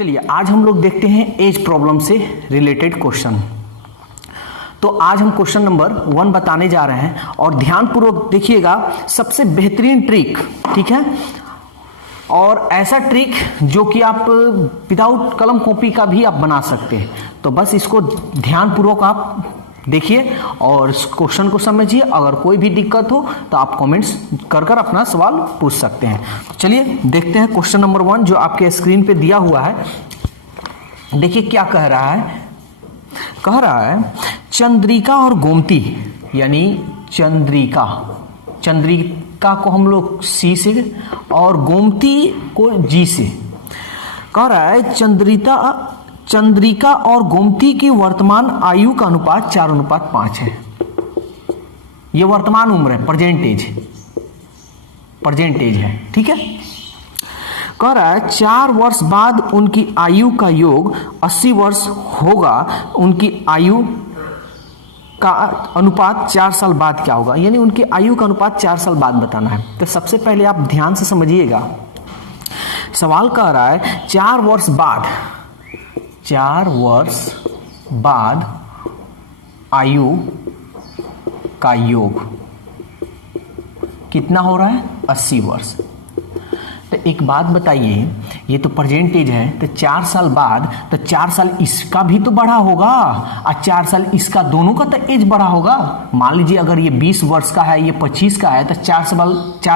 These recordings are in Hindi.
चलिए आज हम लोग देखते हैं एज प्रॉब्लम से रिलेटेड क्वेश्चन। तो आज हम क्वेश्चन नंबर 1 बताने जा रहे हैं और ध्यानपूर्वक देखिएगा। सबसे बेहतरीन ट्रिक, ठीक है, और ऐसा ट्रिक जो कि आप विदाउट कलम कॉपी का भी आप बना सकते हैं। तो बस इसको ध्यानपूर्वक आप देखिए और इस क्वेश्चन को समझिए। अगर कोई भी दिक्कत हो तो आप कमेंट्स कर अपना सवाल पूछ सकते हैं। चलिए देखते हैं क्वेश्चन नंबर 1 जो आपके स्क्रीन पे दिया हुआ है। देखिए क्या कह रहा है। कह रहा है चंद्रिका और गोमती, यानी चंद्रिका को हम लोग सी से और गोमती को जी से। कह रहा है चंद्रिका और गोमती की वर्तमान आयु का अनुपात 4:5 है। यह वर्तमान उम्र है, प्रेजेंट एज है, ठीक है। कह रहा है 4 वर्ष बाद उनकी आयु का योग 80 वर्ष होगा। उनकी आयु का अनुपात 4 साल बाद क्या होगा, यानी उनकी आयु का अनुपात 4 साल बाद बताना है। तो सबसे पहले आप ध्यान से समझिएगा। सवाल कह रहा है 4 वर्ष बाद आयु का योग कितना हो रहा है, 80 वर्ष। तो एक बात बताइए, ये तो प्रेजेंट एज है, तो 4 साल बाद तो 4 साल इसका भी तो बढ़ा होगा और 4 साल इसका, दोनों का तो एज बढ़ा होगा। मान लीजिए अगर ये 20 वर्ष का है, ये 25 का है, तो 4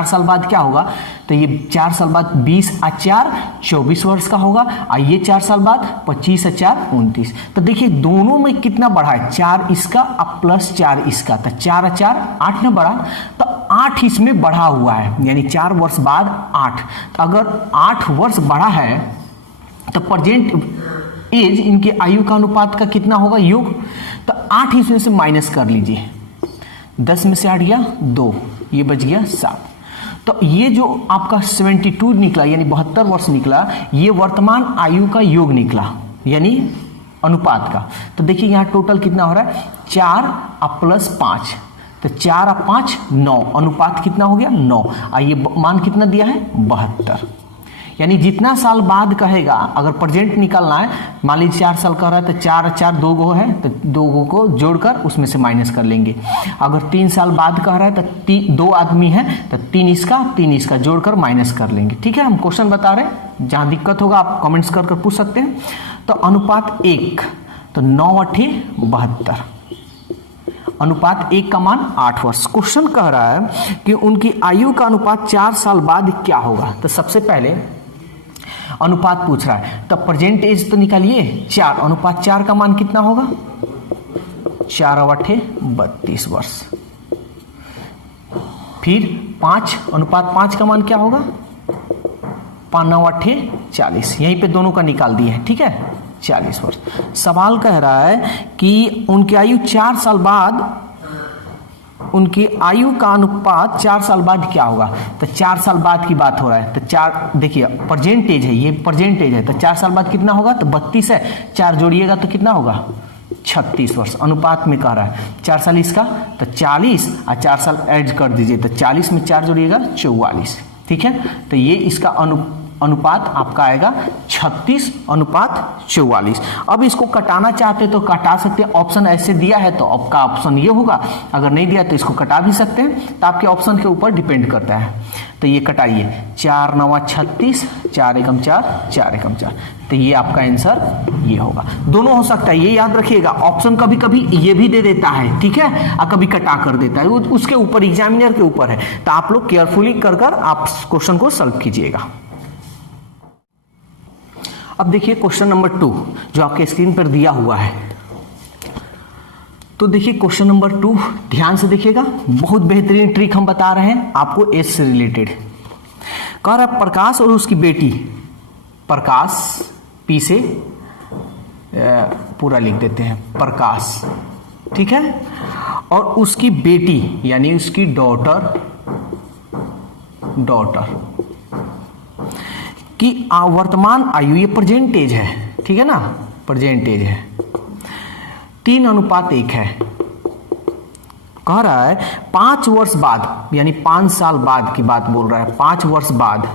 साल बाद क्या होगा, तो ये 4 साल बाद 20 और 4 24 वर्ष का होगा और ये 4 साल बाद 25 और 4 29। तो देखिए दोनों में कितना बढ़ा है, 4 इसका और प्लस 4 इसका, तो 4 और 4 8 में बढ़ा, तो 8 इसमें बढ़ा हुआ है, यानी 4 वर्ष बाद 8। तो अगर 8 वर्ष बढ़ा है तो प्रेजेंट एज इनकी आयु का अनुपात का कितना होगा योग, तो 8 इसमें से माइनस कर लीजिए। 10 में से 8 गया 2, ये बच गया 7। तो ये जो आपका 72 निकला, यानी 72 वर्ष निकला, ये वर्तमान आयु का योग निकला, यानी अनुपात का। तो देखिए यहाँ टोटल कितना हो रहा है, 4 और प्लस 5, तो 4 और 5 9, अनुपात कितना हो गया 9। और ये मान कितना दिया है 72, यानी जितना साल बाद कहेगा, अगर प्रेजेंट निकालना है, मान लीजिए 4 साल कह रहा है, तो 4 और 4 2 गो है, तो 2 गो को जोड़कर उसमें से माइनस कर लेंगे। अगर 3 साल बाद कह रहा है तो 2 आदमी है, तो 3 इसका जोड़कर माइनस कर लेंगे, ठीक है। हम क्वेश्चन बता रहे हैं, जहां दिक्कत होगा आप कमेंट्स कर पूछ सकते हैं। तो अनुपात 1, तो 9 8 72, अनुपात 1 का मान 8 वर्ष। क्वेश्चन कह रहा है कि उनकी आयु का अनुपात 4 साल बाद क्या होगा। तो सबसे पहले अनुपात पूछ रहा है, तो प्रेजेंट एज तो निकालिए 4, अनुपात 4 का मान कितना होगा, 4 और 8 32 वर्ष। फिर 5, अनुपात 5 का मान क्या होगा, 5 9 8 40, यहीं पे दोनों का निकाल दिए, ठीक है, 40 वर्ष। सवाल कह रहा है कि उनकी आयु 4 साल बाद, उनकी आयु का अनुपात 4 साल बाद क्या होगा। तो 4 साल बाद की बात हो रहा है, तो 4 देखिए प्रेजेंट एज है, ये प्रेजेंट एज है, तो 4 साल बाद कितना होगा, तो 32 है, 4 जोड़िएगा तो कितना होगा 36 वर्ष। अनुपात में कह रहा है 4 साल इसका, तो 40 और 4 साल ऐड कर दीजिए, तो 40 में 4 जोड़िएगा 44, ठीक है। तो ये इसका अनुपात आपका आएगा 36:44। अब इसको कटाना चाहते तो कटा सकते हैं, ऑप्शन ऐसे दिया है तो आपका ऑप्शन ये होगा, अगर नहीं दिया तो इसको कटा भी सकते हैं, तो आपके ऑप्शन के ऊपर डिपेंड करता है। तो ये कटाइए, 4 9 36, 4 एकम 4, 4 एकम 4, तो ये आपका आंसर ये होगा। दोनों हो सकता है, ये याद रखिएगा, ऑप्शन कभी कभी ये भी दे देता है, ठीक है, और कभी कटा कर देता है, उसके ऊपर एग्जामिनर के ऊपर है। तो आप लोग केयरफुली कर आप क्वेश्चन को सॉल्व कीजिएगा। अब देखिए क्वेश्चन नंबर 2 जो आपके स्क्रीन पर दिया हुआ है। तो देखिए क्वेश्चन नंबर 2 ध्यान से देखिएगा, बहुत बेहतरीन ट्रिक हम बता रहे हैं आपको एज से रिलेटेड। कह रहा है प्रकाश और उसकी बेटी, प्रकाश पी से पूरा लिख देते हैं प्रकाश, ठीक है, और उसकी बेटी यानी उसकी डॉटर कि वर्तमान आयु, ये प्रेजेंट एज है, ठीक है ना, प्रेजेंट एज है, 3:1 है। कह रहा है 5 वर्ष बाद, यानी 5 साल बाद की बात बोल रहा है, 5 वर्ष बाद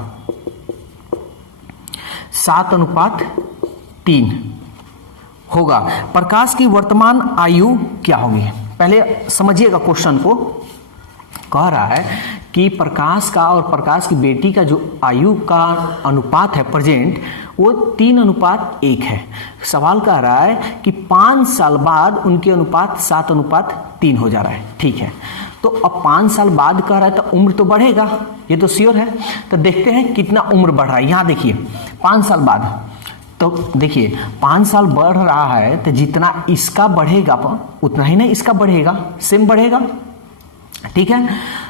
7:4 3 होगा। प्रकाश की वर्तमान आयु क्या होगी? पहले समझिएगा क्वेश्चन को। कह रहा है कि प्रकाश का और प्रकाश की बेटी का जो आयु का अनुपात है प्रेजेंट, वो 3:1 है। सवाल कह रहा है कि 5 साल बाद उनके अनुपात 7:3 हो जा रहा है। ठीक है, तो अब 5 साल बाद कह रहा है तो उम्र तो बढ़ेगा, ये तो श्योर है। तो देखते हैं कितना उम्र बढ़ रहा है। यहाँ देखिए 5 साल बाद, तो देखिए 5 साल बढ़ रहा है तो जितना इसका बढ़ेगा उतना ही ना इसका बढ़ेगा, सेम बढ़ेगा। ठीक है,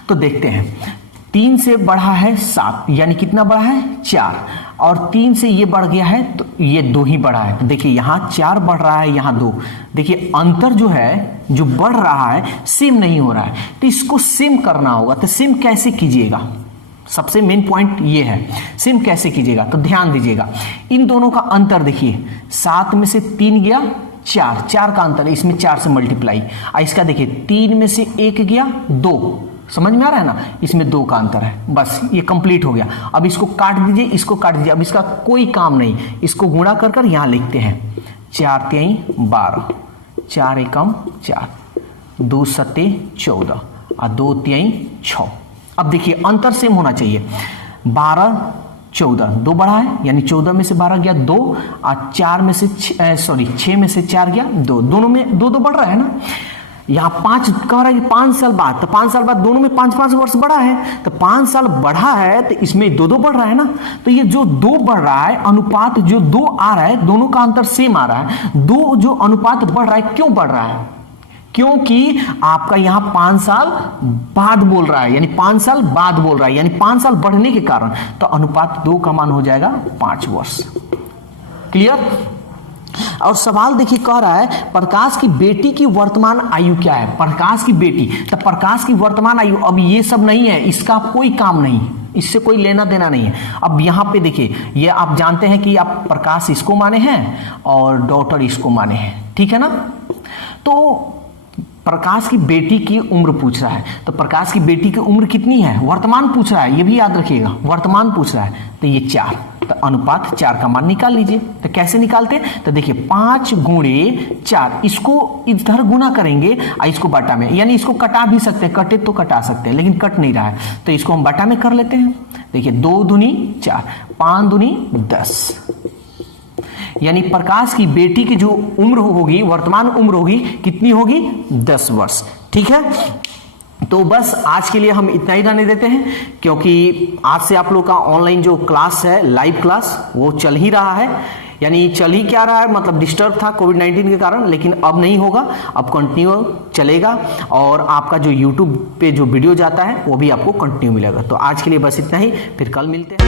तो देखते हैं 3 से बढ़ा है 7, यानी कितना बढ़ा है 4, और 3 से ये बढ़ गया है तो ये 2 ही बढ़ा है। तो देखिए यहाँ 4 बढ़ रहा है, यहाँ 2। देखिए अंतर जो है, जो बढ़ रहा है सेम नहीं हो रहा है, तो इसको सेम करना होगा। तो सेम कैसे कीजिएगा? सबसे मेन पॉइंट ये है, सेम कैसे कीजिएगा? तो ध्यान दीजिएगा, इन दोनों का अंतर देखिए, 7 में से 3 गया 4, 4 का अंतर है, इसमें 4 से मल्टीप्लाई। इसका देखिए 3 में से 1 गया 2, समझ में आ रहा है ना? इसमें 2 का अंतर है, बस ये कंप्लीट हो गया। अब इसको काट दीजिए, इसको काट दीजिए, अब इसका कोई काम नहीं, इसको गुणा कर कर यहाँ लिखते हैं। 4 3 12, 4 एकम 4, 2 7 14 और 2 3 6। अब देखिए अंतर सेम होना चाहिए। 12 14, 2 बढ़ा है, यानी 14 में से 12 गया 2, और 4 में से 6 में से 4 गया 2, दोनों में 2 बढ़ रहा है ना। यहाँ 5 कह रहा है कि 5 साल बाद, तो 5 साल बाद दोनों में 5-5 वर्ष बढ़ा है, तो 5 साल बढ़ा है तो इसमें 2 बढ़ रहा है ना। तो ये जो 2 बढ़ रहा है, अनुपात जो 2 आ रहा है, दोनों का अंतर सेम आ रहा है। 2 जो अनुपात बढ़ रहा है, क्यों बढ़ रहा है? क्योंकि आपका यहां 5 साल बाद बोल रहा है, यानी 5 साल बाद बोल रहा है, यानी 5 साल बढ़ने के कारण, तो अनुपात 2 का मान हो जाएगा 5 वर्ष। क्लियर? और सवाल देखिए कह रहा है प्रकाश की बेटी की वर्तमान आयु क्या है? प्रकाश की बेटी, तो प्रकाश की वर्तमान आयु, अब ये सब नहीं है, इसका कोई काम नहीं, इससे कोई लेना देना नहीं है। अब यहां पे देखिए, ये आप जानते हैं कि आप प्रकाश इसको माने हैं और डॉटर इसको माने हैं, ठीक है ना? तो प्रकाश की बेटी की उम्र पूछ रहा है, तो प्रकाश की बेटी की उम्र कितनी है? वर्तमान पूछ रहा है, ये भी याद रखिएगा, वर्तमान पूछ रहा है। तो ये 4, तो अनुपात 4 का मान निकाल लीजिए। तो कैसे निकालते हैं? तो देखिए 5 × 4, इसको इधर गुना करेंगे और इसको बटा में, यानी इसको कटा भी सकते हैं, कटे तो कटा सकते हैं, लेकिन कट नहीं रहा है, तो इसको हम बटा में कर लेते हैं। देखिए 2 दूनी 4, 5 दूनी 10, यानी प्रकाश की बेटी की जो उम्र होगी, वर्तमान उम्र होगी, कितनी होगी? 10 वर्ष। ठीक है, तो बस आज के लिए हम इतना ही रहने देते हैं, क्योंकि आज से आप लोग का ऑनलाइन जो क्लास है, लाइव क्लास, वो चल ही रहा है। यानी चल ही क्या रहा है, मतलब डिस्टर्ब था कोविड-19 के कारण, लेकिन अब नहीं होगा, अब कंटिन्यू चलेगा। और आपका जो यूट्यूब पे जो वीडियो जाता है वो भी आपको कंटिन्यू मिलेगा। तो आज के लिए बस इतना ही, फिर कल मिलते हैं।